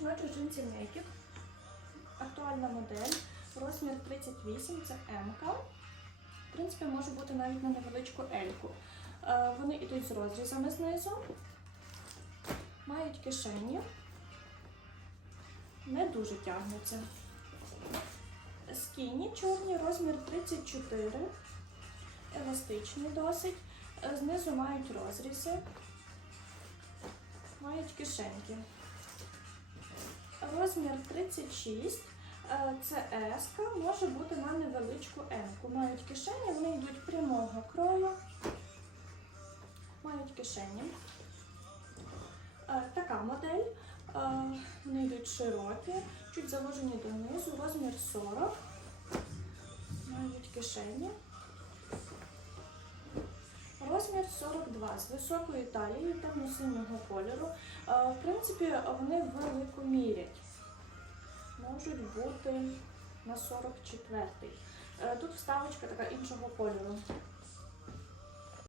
жіночих джинсів Naked. Актуальна модель. Розмір 38, це М. В принципі, може бути навіть на невеличку L-ку. Е, Вони йдуть з розрізами знизу, мають кишені, не дуже тягнуться. Скіні чорні, розмір 34, еластичні досить. Е, Знизу мають розрізи, мають кишеньки. Розмір 36. е, Це S, може бути на невеличку М. Мають кишені, вони йдуть прямого крою, мають кишені. Е, Така модель. Е, Вони йдуть широкі, чуть заложені донизу, розмір 40. Мають кишені. Розмір 42 з високою талією темно-синього кольору. В принципі, вони велику мірять. Бути на 44-й. Тут вставочка така іншого кольору.